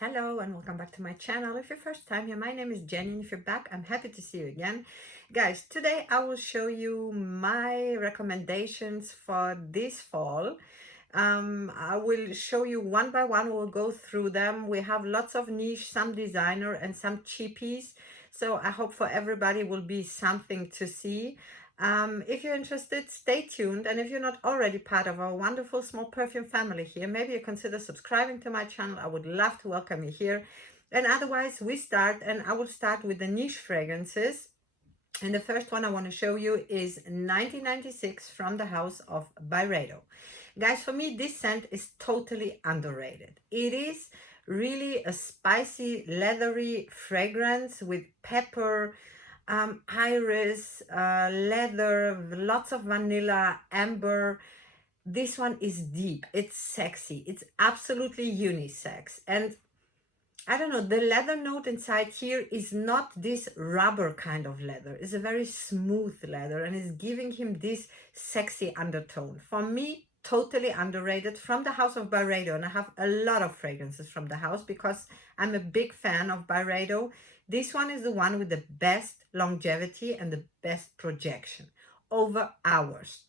Hello and welcome back to my channel. If you're first time here, my name is Jeanne, and if you're back, I'm happy to see you again. Guys, today I will show you my recommendations for this fall. I will show you one by one, we'll go through them. We have lots of niche, some designer and some cheapies. So I hope for everybody will be something to see. If you're interested, stay tuned. And if you're not already part of our wonderful small perfume family here, maybe you consider subscribing to my channel. I would love to welcome you here. And otherwise, we start, and I will start with the niche fragrances. And the first one I want to show you is 1996 from the house of Byredo. Guys, for me, this scent is totally underrated. It is really a spicy, leathery fragrance with pepper, iris, leather, lots of vanilla, amber. This one is deep, it's sexy, it's absolutely unisex. And I don't know, the leather note inside here is not this rubber kind of leather. It's a very smooth leather and is giving him this sexy undertone. For me, totally underrated, from the house of Byredo. And I have a lot of fragrances from the house because I'm a big fan of Byredo. This one is the one with the best longevity and the best projection over hours.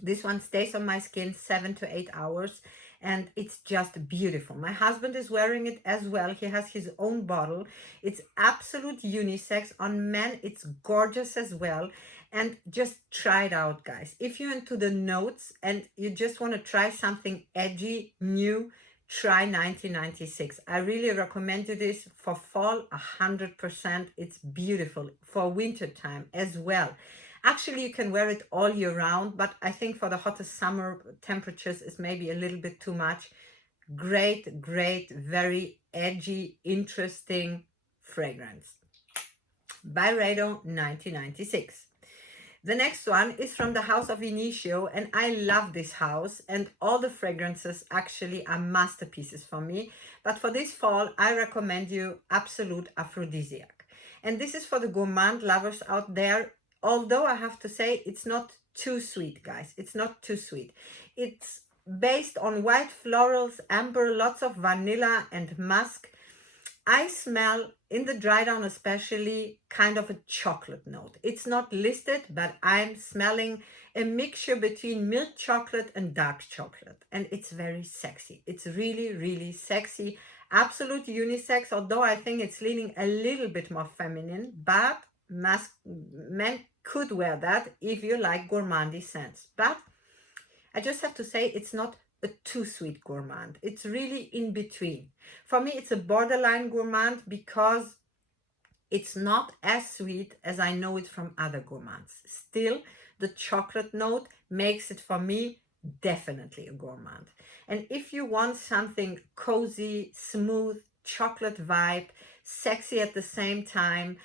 This one stays on my skin 7 to 8 hours and it's just beautiful. My husband is wearing it as well. He has his own bottle. It's absolute unisex. On men, it's gorgeous as well. And just try it out, guys. If you're into the notes and you just want to try something edgy, new, try 1996. I really recommend you this for fall 100%. It's beautiful for winter time as well. Actually, you can wear it all year round, but I think for the hottest summer temperatures is maybe a little bit too much. Great, great, very edgy, interesting fragrance. Byredo 1996. The next one is from the house of Initio, and I love this house, and all the fragrances actually are masterpieces for me. But for this fall, I recommend you Absolute Aphrodisiac. And this is for the gourmand lovers out there. Although I have to say, it's not too sweet, guys. It's not too sweet. It's based on white florals, amber, lots of vanilla and musk. I smell, in the dry down especially, kind of a chocolate note. It's not listed, but I'm smelling a mixture between milk chocolate and dark chocolate. And it's very sexy. It's really, really sexy. Absolute unisex, although I think it's leaning a little bit more feminine, but men could wear that if you like gourmandy scents. But I just have to say, it's not a too sweet gourmand. It's really in between. For me, it's a borderline gourmand because it's not as sweet as I know it from other gourmands. Still, the chocolate note makes it, for me, definitely a gourmand. And if you want something cozy, smooth, chocolate vibe, sexy at the same time,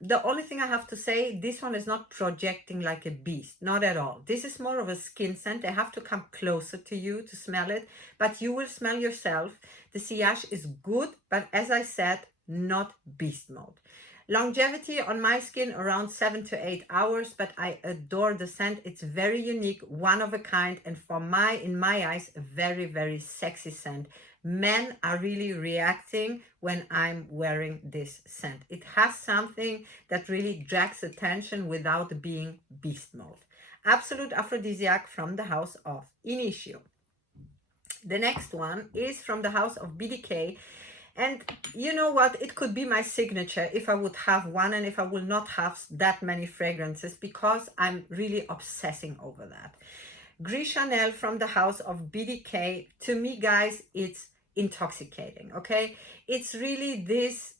the only thing I have to say, this one is not projecting like a beast, not at all. This is more of a skin scent. I have to come closer to you to smell it, but you will smell yourself. The sillage is good, but as I said, not beast mode. Longevity on my skin around 7 to 8 hours, but I adore the scent. It's very unique, one of a kind, and in my eyes, a very, very sexy scent. Men are really reacting when I'm wearing this scent. It has something that really drags attention without being beast mode. Absolute Aphrodisiac from the house of Initio. The next one is from the house of BDK. And you know what? It could be my signature if I would have one and if I will not have that many fragrances, because I'm really obsessing over that. Gris Charnel from the house of BDK. To me, guys, it's intoxicating, okay? It's really this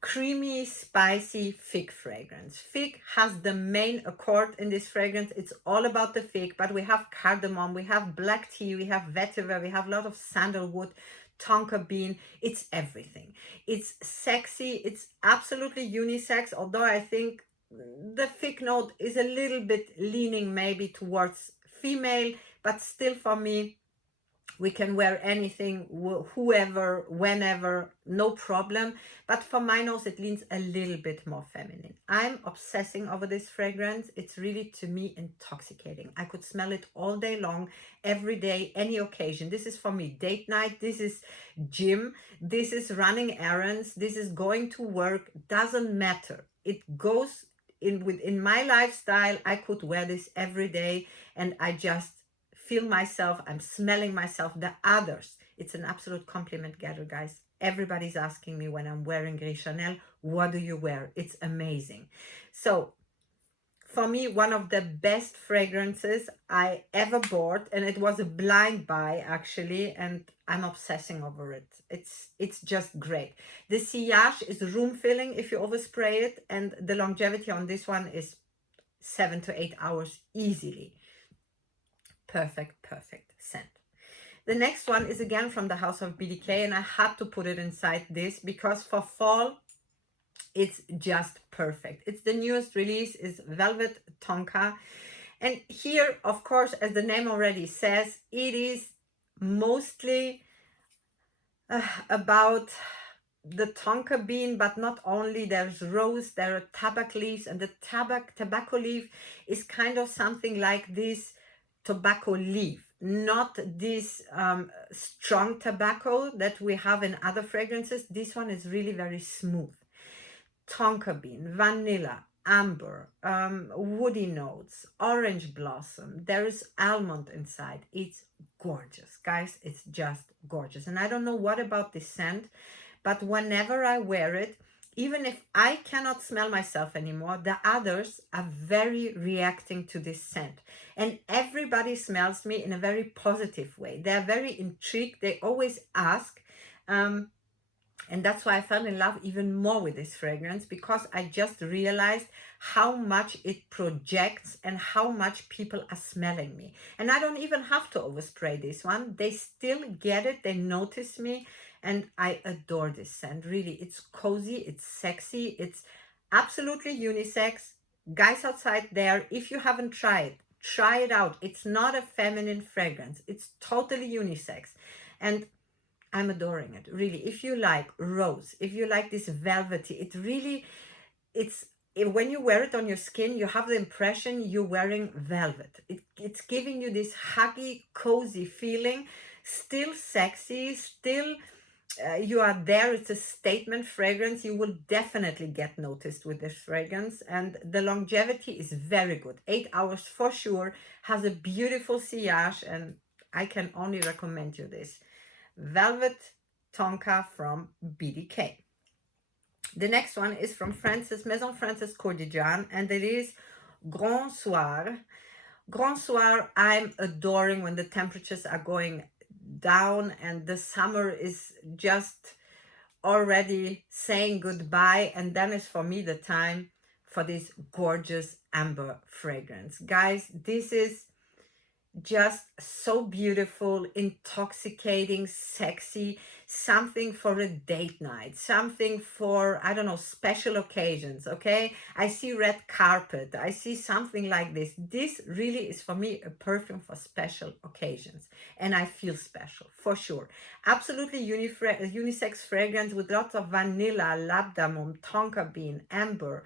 creamy, spicy fig fragrance. Fig has the main accord in this fragrance. It's all about the fig, but we have cardamom, we have black tea, we have vetiver, we have a lot of sandalwood, tonka bean. It's everything. It's sexy. It's absolutely unisex, although I think the fig note is a little bit leaning maybe towards female, but still for me, We can wear anything, whoever, whenever, no problem. But for my nose, it leans a little bit more feminine. I'm obsessing over this fragrance. It's really, to me, intoxicating. I could smell it all day long, every day, any occasion. This is for me date night. This is gym. This is running errands. This is going to work. Doesn't matter. It goes in my lifestyle. I could wear this every day, and I just feel myself, I'm smelling myself, the others. It's an absolute compliment getter, guys. Everybody's asking me when I'm wearing Gris Charnel, what do you wear? It's amazing. So for me, one of the best fragrances I ever bought, and it was a blind buy actually, and I'm obsessing over it. It's just great. The sillage is room filling if you overspray it, and the longevity on this one is 7 to 8 hours easily. Perfect scent. The next one is again from the house of BDK, and I had to put it inside this because for fall it's just perfect. It's the newest release, is Velvet Tonka, and here, of course, as the name already says, it is mostly about the tonka bean, but not only. There's rose, there are tobacco leaves, and the tobacco leaf is kind of something like this tobacco leaf, not this strong tobacco that we have in other fragrances. This one is really very smooth. Tonka bean, vanilla, amber, woody notes, orange blossom. There is almond inside. It's gorgeous, guys. It's just gorgeous. And I don't know what about this scent, but whenever I wear it, even if I cannot smell myself anymore, the others are very reacting to this scent. And everybody smells me in a very positive way. They're very intrigued. They always ask. And that's why I fell in love even more with this fragrance, because I just realized how much it projects and how much people are smelling me. And I don't even have to overspray this one. They still get it. They notice me. And I adore this scent. Really, it's cozy, it's sexy, it's absolutely unisex. Guys outside there, if you haven't tried, try it out. It's not a feminine fragrance. It's totally unisex. And I'm adoring it, really. If you like rose, if you like this velvety, it really, when you wear it on your skin, you have the impression you're wearing velvet. It's giving you this huggy, cozy feeling, still sexy, still you are there. It's a statement fragrance. You will definitely get noticed with this fragrance, and the longevity is very good. 8 hours for sure. Has a beautiful sillage, and I can only recommend you this Velvet Tonka from BDK. The next one is from Maison Kurkdjian, and it is Grand Soir. Grand Soir, I'm adoring when the temperatures are going down and the summer is just already saying goodbye, and then is for me the time for this gorgeous amber fragrance. Guys, this is just so beautiful, intoxicating, sexy, something for a date night, something for, I don't know, special occasions. Okay, I see red carpet, I see something like this. This really is for me a perfume for special occasions, and I feel special for sure. Absolutely unisex fragrance with lots of vanilla, labdamum, tonka bean, amber.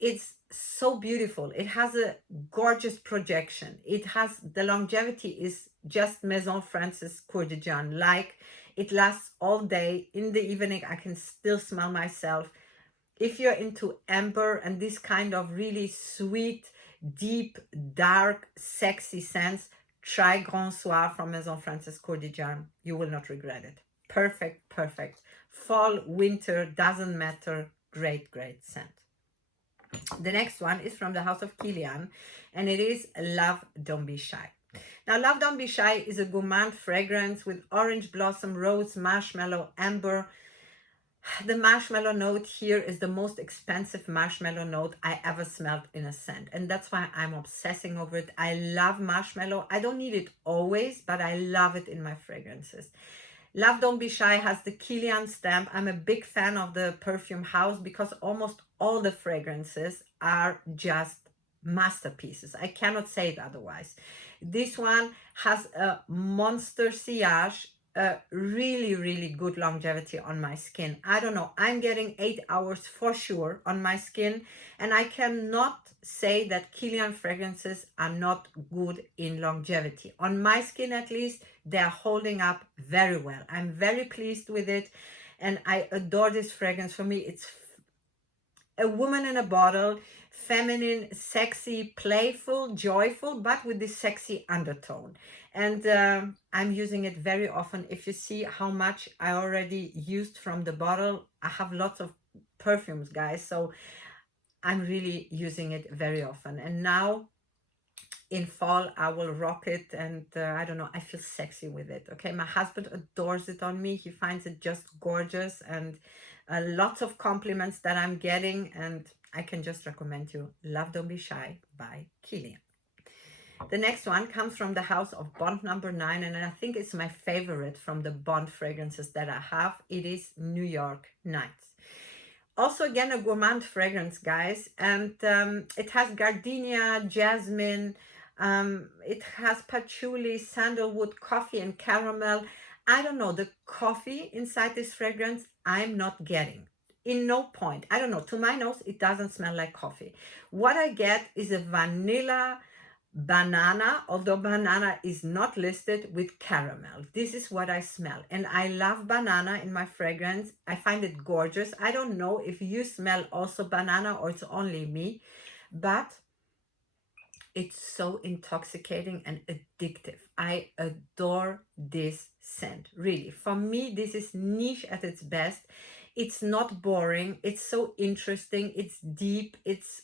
It's so beautiful. It has a gorgeous projection. It has, the longevity is just Maison Kurkdjian like. It lasts all day. In the evening, I can still smell myself. If you're into amber and this kind of really sweet, deep, dark, sexy scents, try Grand Soir from Maison Kurkdjian. You will not regret it. Perfect. Fall, winter, doesn't matter. Great scent. The next one is from the house of Kilian, and it is Love Don't Be Shy. Now, Love Don't Be Shy is a gourmand fragrance with orange blossom, rose, marshmallow, amber. The marshmallow note here is the most expensive marshmallow note I ever smelled in a scent, and that's why I'm obsessing over it. I love marshmallow. I don't need it always, but I love it in my fragrances. Love Don't Be Shy has the Kilian stamp. I'm a big fan of the perfume house because almost all the fragrances are just masterpieces. I cannot say it otherwise. This one has a monster sillage, a really, really good longevity on my skin. I don't know, I'm getting 8 hours for sure on my skin, and I cannot say that Kilian fragrances are not good in longevity. On my skin at least, they're holding up very well. I'm very pleased with it, and I adore this fragrance. For me, it's a woman in a bottle, feminine, sexy, playful, joyful, but with this sexy undertone. And I'm using it very often. If you see how much I already used from the bottle, I have lots of perfumes, guys, so I'm really using it very often. And now in fall I will rock it, and I don't know, I feel sexy with it. Okay, my husband adores it on me. He finds it just gorgeous, and lots of compliments that I'm getting, and I can just recommend you Love Don't Be Shy by Kilian. The next one comes from the house of Bond number 9, and I think it's my favorite from the Bond fragrances that I have. It is New York Nights. Also, again, a gourmand fragrance, guys, and it has gardenia, jasmine, it has patchouli, sandalwood, coffee, and caramel. I don't know, the coffee inside this fragrance, I'm not getting. In no point. I don't know, to my nose, it doesn't smell like coffee. What I get is a vanilla banana, although banana is not listed, with caramel. This is what I smell, and I love banana in my fragrance. I find it gorgeous. I don't know if you smell also banana or it's only me, but it's so intoxicating and addictive. I adore this scent, really. For me, this is niche at its best. It's not boring. It's so interesting. It's deep. It's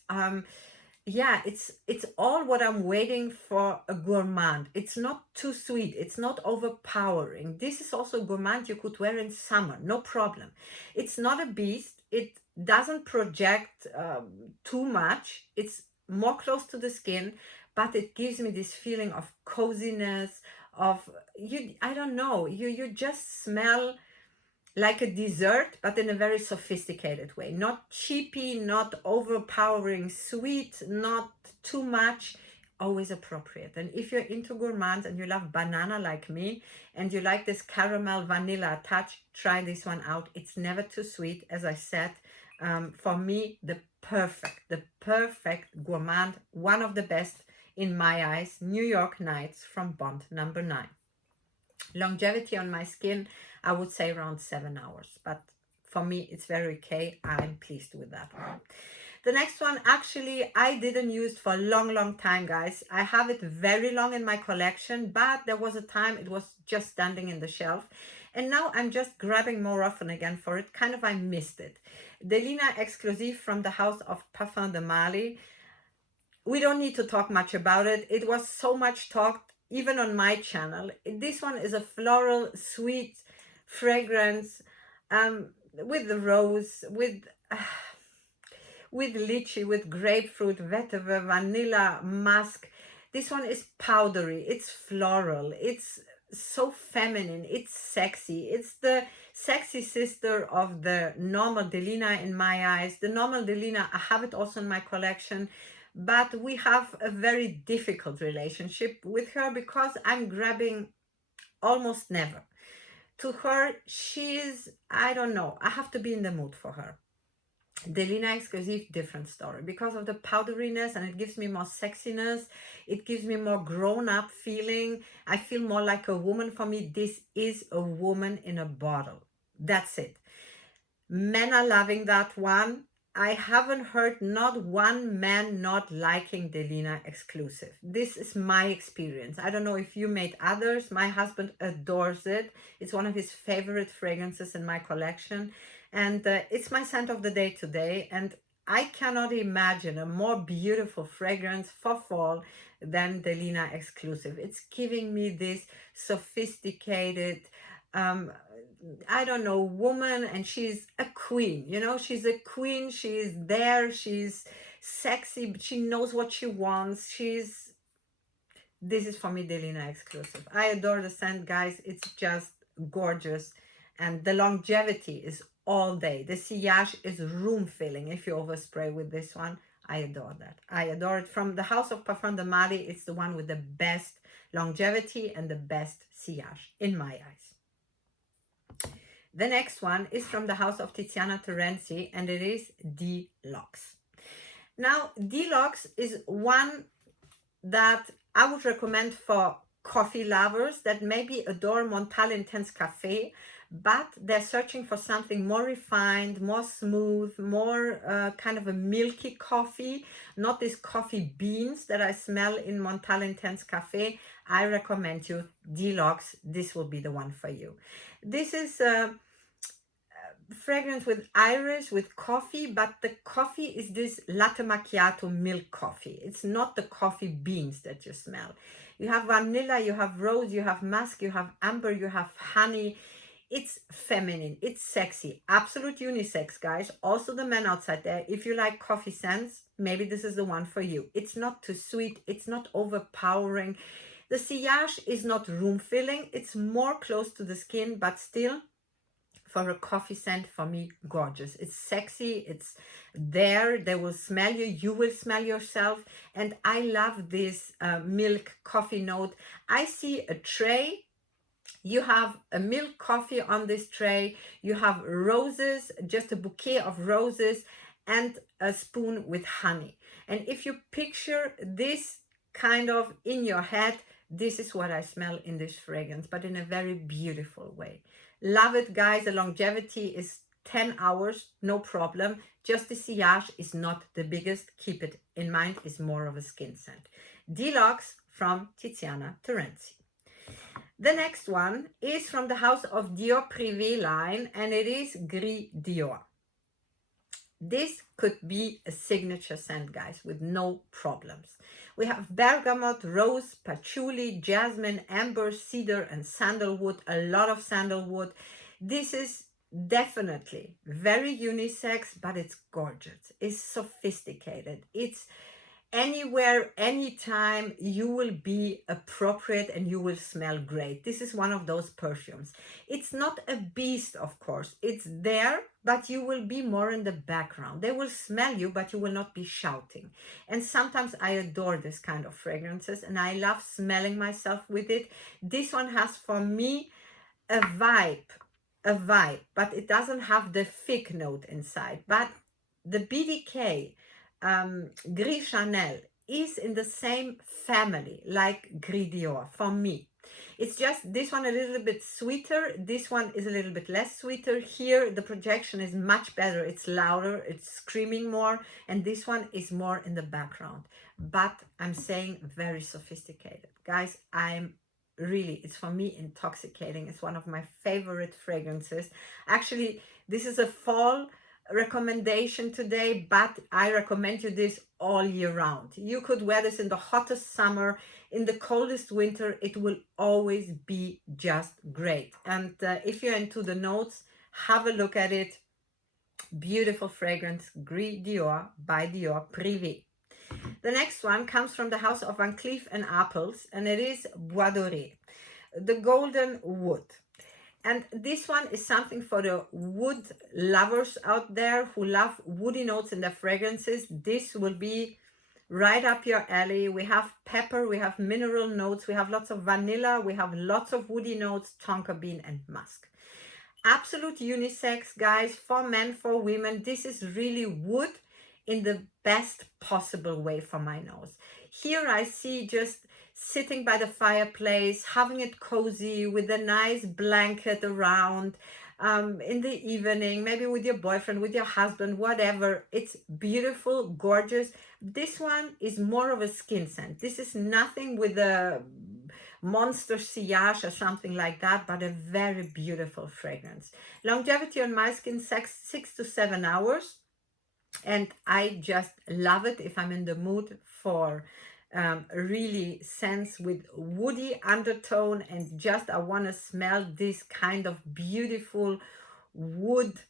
yeah, it's all what I'm waiting for a gourmand. It's not too sweet. It's not overpowering. This is also gourmand you could wear in summer, no problem. It's not a beast. It doesn't project too much. It's more close to the skin, but it gives me this feeling of coziness, of you. I don't know. You just smell like a dessert, but in a very sophisticated way. Not cheapy, not overpowering sweet, not too much, always appropriate. And if you're into gourmands and you love banana like me, and you like this caramel vanilla touch, try this one out. It's never too sweet, as I said. For me, the perfect gourmand, one of the best in my eyes, New York Nights from Bond number 9. Longevity on my skin, I would say around 7 hours, but for me it's very okay. I'm pleased with that one. The next one, actually, I didn't use for a long time, guys. I have it very long in my collection, but there was a time it was just standing in the shelf, and now I'm just grabbing more often again for it. Kind of, I missed it. Delina Exclusive from the house of Parfums de Mali. We don't need to talk much about it. It was so much talked even on my channel. This one is a floral, sweet fragrance with the rose, with lychee, with grapefruit, vetiver, vanilla, musk. This one is powdery, it's floral, it's so feminine, it's sexy. It's the sexy sister of the normal Delina in my eyes. The normal Delina, I have it also in my collection, but we have a very difficult relationship with her because I'm grabbing almost never. To her, she's, I don't know, I have to be in the mood for her. Delina Exclusive, different story. Because of the powderiness, and it gives me more sexiness, it gives me more grown-up feeling. I feel more like a woman. For me, this is a woman in a bottle. That's it. Men are loving that one. I haven't heard not one man not liking Delina Exclusive. This is my experience. I don't know if you made others. My husband adores it. It's one of his favorite fragrances in my collection. And it's my scent of the day today. And I cannot imagine a more beautiful fragrance for fall than Delina Exclusive. It's giving me this sophisticated, I don't know, woman, and she's a queen, you know, she's a queen. She's there, she's sexy, but she knows what she wants. This is for me Delina Exclusive. I adore the scent, guys. It's just gorgeous, and the longevity is all day. The sillage is room filling if you overspray with this one. I adore that. I adore it. From the house of Parfum de Mali, it's the one with the best longevity and the best sillage, in my eyes. The next one is from the house of Tiziana Terenzi, and it is Delox. Now, Delox is one that I would recommend for coffee lovers that maybe adore Montal Intense Cafe, but they're searching for something more refined, more smooth, more kind of a milky coffee, not these coffee beans that I smell in Montal Intense Cafe. I recommend you Delox. This will be the one for you. This is fragrance with iris, with coffee, but the coffee is this latte macchiato milk coffee. It's not the coffee beans that you smell. You have vanilla, you have rose, you have musk, you have amber, you have honey. It's feminine, it's sexy, absolute unisex, guys. Also the men outside there, if you like coffee scents, maybe this is the one for you. It's not too sweet, it's not overpowering. The sillage is not room filling, it's more close to the skin, but still, for a coffee scent, for me, gorgeous. It's sexy, it's there, they will smell you, you will smell yourself, and I love this milk coffee note. I see a tray, you have a milk coffee on this tray, you have roses, just a bouquet of roses, and a spoon with honey. And if you picture this kind of in your head, this is what I smell in this fragrance, but in a very beautiful way. Love it, guys. The longevity is 10 hours, no problem. Just the sillage is not the biggest. Keep it in mind, it's more of a skin scent. Delox from Tiziana Terenzi. The next one is from the house of Dior Prive line, and it is Gris Dior. This could be a signature scent, guys, with no problems. We have bergamot, rose, patchouli, jasmine, amber, cedar, and sandalwood, a lot of sandalwood. This is definitely very unisex, but it's gorgeous. It's sophisticated. It's anywhere, anytime, you will be appropriate and you will smell great. This is one of those perfumes. It's not a beast, of course. It's there, but you will be more in the background. They will smell you, but you will not be shouting. And sometimes I adore this kind of fragrances, and I love smelling myself with it. This one has, for me, a vibe, but it doesn't have the thick note inside. But the BDK Gris Charnel is in the same family like Gris Dior for me. It's just this one a little bit sweeter, this one is a little bit less sweeter. Here the projection is much better, it's louder, it's screaming more, and this one is more in the background. But I'm saying very sophisticated. Guys, it's for me intoxicating. It's one of my favorite fragrances. Actually, this is a fall recommendation today, but I recommend you this all year round. You could wear this in the hottest summer, in the coldest winter. It will always be just great. And if you're into the notes, have a look at it. Beautiful fragrance, Gris Dior by Dior Prive. The next one comes from the house of Van Cleef and Arpels, and it is Bois Doré, the golden wood. And this one is something for the wood lovers out there who love woody notes in their fragrances. This will be right up your alley. We have pepper, we have mineral notes, we have lots of vanilla, we have lots of woody notes, tonka bean and musk. Absolute unisex, guys, for men, for women. This is really wood in the best possible way for my nose. Here I see just sitting by the fireplace, having it cozy with a nice blanket around in the evening, maybe with your boyfriend, with your husband, whatever. It's beautiful, gorgeous. This one is more of a skin scent. This is nothing with a monster sillage or something like that, but a very beautiful fragrance. Longevity on my skin, 6 to 7 hours. And I just love it if I'm in the mood for really scents with woody undertone, and just I want to smell this kind of beautiful wood.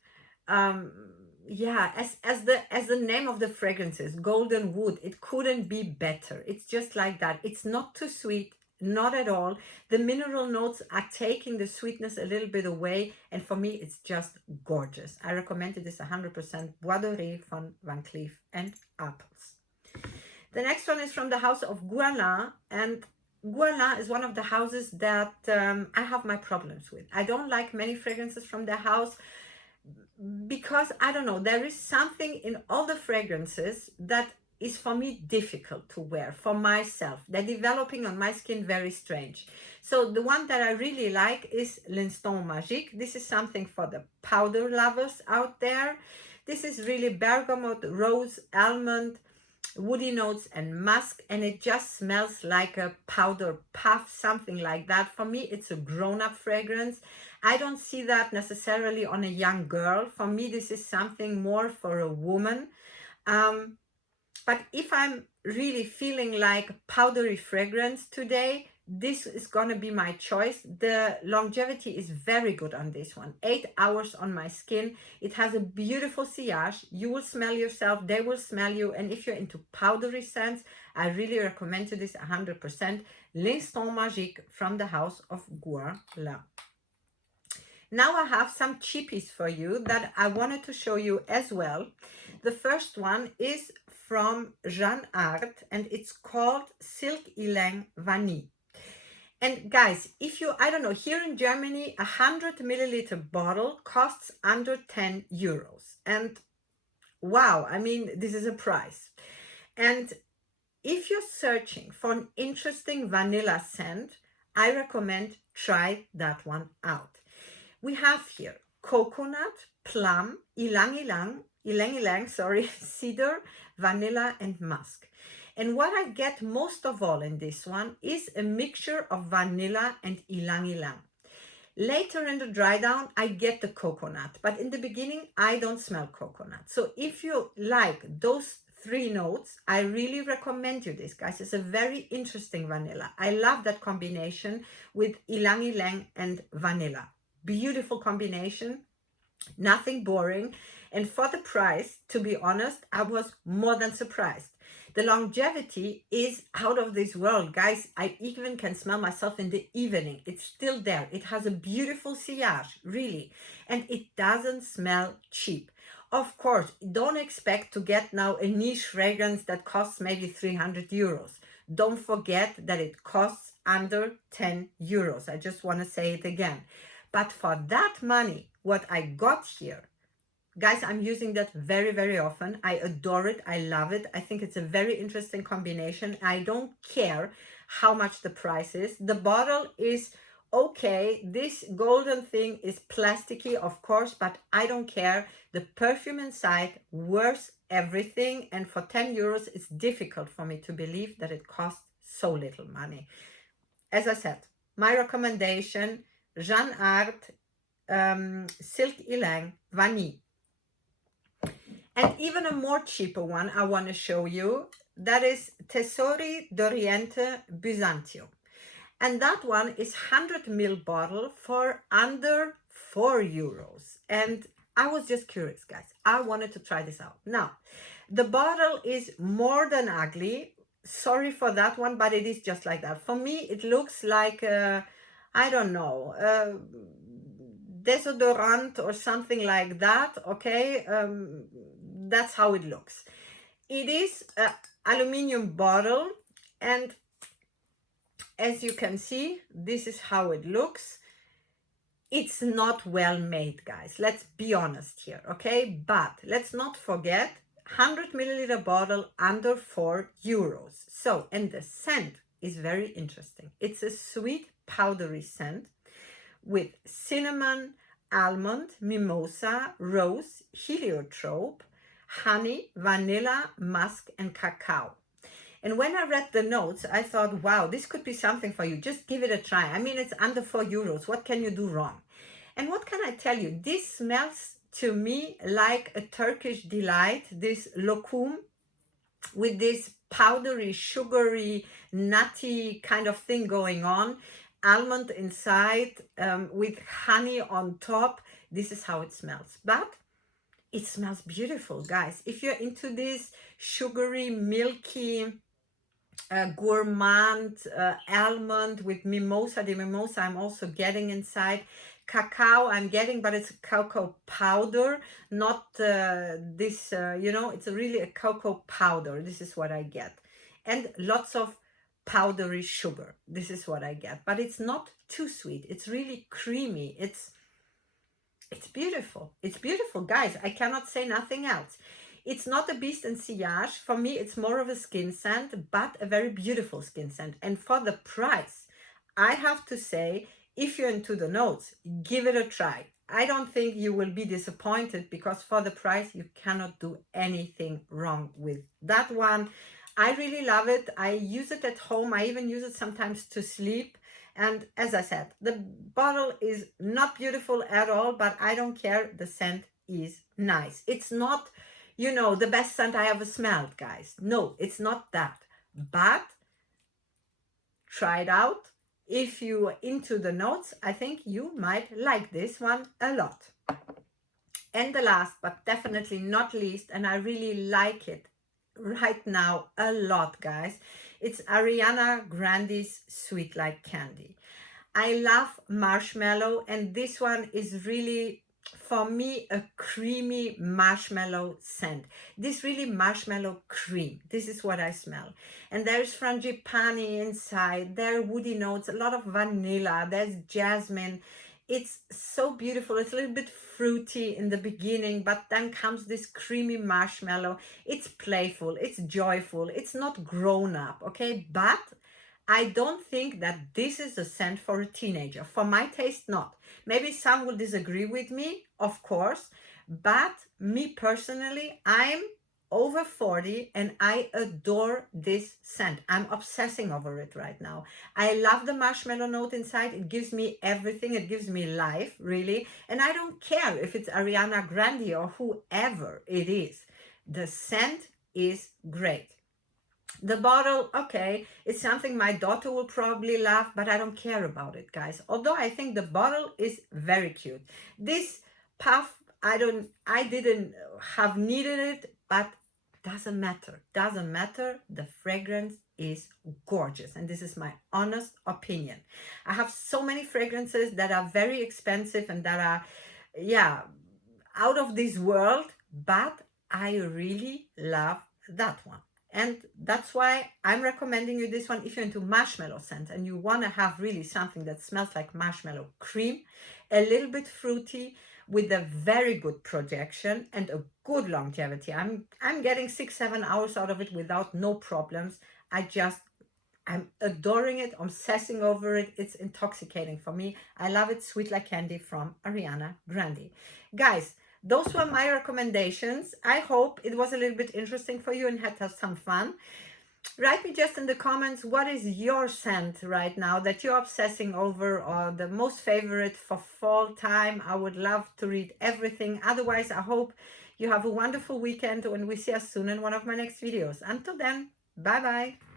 Yeah, as the name of the fragrance is, golden wood. It couldn't be better. It's just like that. It's not too sweet, not at all. The mineral notes are taking the sweetness a little bit away, and for me it's just gorgeous. I recommend it. It's 100% Bois Doré from Van Cleef and Arpels. The next one is from the house of Guerlain, and Guerlain is one of the houses that I have my problems with. I don't like many fragrances from their house because, I don't know, there is something in all the fragrances that is for me difficult to wear for myself. They're developing on my skin very strange. So the one that I really like is L'Instant Magique. This is something for the powder lovers out there. This is really bergamot, rose, almond, woody notes and musk, and it just smells like a powder puff, something like that. For me, it's a grown-up fragrance. I don't see that necessarily on a young girl. For me, this is something more for a woman. But if I'm really feeling like powdery fragrance today, this is gonna be my choice. The longevity is very good on this one. 8 hours on my skin. It has a beautiful sillage. You will smell yourself, they will smell you. And if you're into powdery scents, I really recommend you this 100%. L'Instant Magique from the house of Guerlain. Now I have some cheapies for you that I wanted to show you as well. The first one is from Jeanne Arthes, and it's called Silk Ylang Vanille. And guys, if you, I don't know, here in Germany, 100 milliliter bottle costs under 10 euros. And wow, I mean, this is a price. And if you're searching for an interesting vanilla scent, I recommend try that one out. We have here coconut, plum, ylang ylang, sorry, cedar, vanilla and musk. And what I get most of all in this one is a mixture of vanilla and ylang ylang. Later in the dry down, I get the coconut, but in the beginning, I don't smell coconut. So if you like those 3 notes, I really recommend you this, guys. It's a very interesting vanilla. I love that combination with ylang ylang and vanilla. Beautiful combination, nothing boring. And for the price, to be honest, I was more than surprised. The longevity is out of this world, guys. I even can smell myself in the evening. It's still there. It has a beautiful sillage, really. And it doesn't smell cheap. Of course, don't expect to get now a niche fragrance that costs maybe 300 euros. Don't forget that it costs under 10 euros. I just want to say it again. But for that money, what I got here, guys, I'm using that very, very often. I adore it. I love it. I think it's a very interesting combination. I don't care how much the price is. The bottle is okay. This golden thing is plasticky, of course, but I don't care. The perfume inside worth everything. And for 10 euros, it's difficult for me to believe that it costs so little money. As I said, my recommendation, Jeanne Arthes, Silk Ylang Vanille. And even a more cheaper one I want to show you, that is Tesori Duriente Byzantium. And that one is 100 ml bottle for under 4 euros. And I was just curious, guys. I wanted to try this out. Now, the bottle is more than ugly. Sorry for that one, but it is just like that. For me, it looks like, I don't know, desodorant or something like that, okay? That's how it looks. It is an aluminum bottle, and as you can see, this is how it looks. It's not well made, guys. Let's be honest here, okay? But let's not forget, 100 milliliter bottle under 4 euros. So, and the scent is very interesting. It's a sweet powdery scent with cinnamon, almond, mimosa, rose, heliotrope, honey, vanilla, musk, and cacao. And when I read the notes, I thought, wow, this could be something for you. Just give it a try. I mean, it's under 4 euros. What can you do wrong? And what can I tell you? This smells to me like a Turkish delight, this lokum, with this powdery, sugary, nutty kind of thing going on. Almond inside with honey on top. This is how it smells. But it smells beautiful, guys. If you're into this sugary, milky, gourmand almond with mimosa. The mimosa I'm also getting inside. Cacao I'm getting, but it's a cocoa powder, not this, you know, it's really a cocoa powder. This is what I get. And lots of powdery sugar. This is what I get. But it's not too sweet. It's really creamy. It's beautiful. It's beautiful, guys. I cannot say nothing else. It's not a beast and sillage. For me, it's more of a skin scent, but a very beautiful skin scent. And for the price, I have to say, if you're into the notes, give it a try. I don't think you will be disappointed, because for the price, you cannot do anything wrong with that one. I really love it. I use it at home. I even use it sometimes to sleep. And as I said, the bottle is not beautiful at all, but I don't care. The scent is nice. It's not, you know, the best scent I ever smelled, guys. No, it's not that. But try it out. If you're into the notes, I think you might like this one a lot. And the last, but definitely not least, and I really like it right now a lot, guys, it's Ariana Grande's Sweet Like Candy. I love marshmallow, and this one is really, for me, a creamy marshmallow scent. This really marshmallow cream. This is what I smell. And there's frangipani inside, there are woody notes, a lot of vanilla, there's jasmine. It's so beautiful. It's a little bit fruity in the beginning, but then comes this creamy marshmallow. It's playful, it's joyful, it's not grown up, okay? But I don't think that this is a scent for a teenager. For my taste, not. Maybe some will disagree with me, of course, but me personally, I'm over 40 and I adore this scent. I'm obsessing over it right now. I love the marshmallow note inside. It gives me everything. It gives me life, really. And I don't care if it's Ariana Grande or whoever it is. The scent is great. The bottle, okay, it's something my daughter will probably love, but I don't care about it, guys. Although I think the bottle is very cute. This puff, I didn't have needed it, but doesn't matter. Doesn't matter. The fragrance is gorgeous, and this is my honest opinion. I have so many fragrances that are very expensive and that are, yeah, out of this world, but I really love that one. And that's why I'm recommending you this one if you're into marshmallow scent and you want to have really something that smells like marshmallow cream, a little bit fruity with a very good projection and a good longevity. I'm getting 6-7 hours out of it without no problems. I'm adoring it, obsessing over it. It's intoxicating for me. I love it. Sweet Like Candy from Ariana Grande. Guys, those were my recommendations. I hope it was a little bit interesting for you and had some fun. Write me just in the comments, what is your scent right now that you're obsessing over, or the most favorite for fall time? I would love to read everything. Otherwise, I hope you have a wonderful weekend and we see us soon in one of my next videos. Until then, bye bye.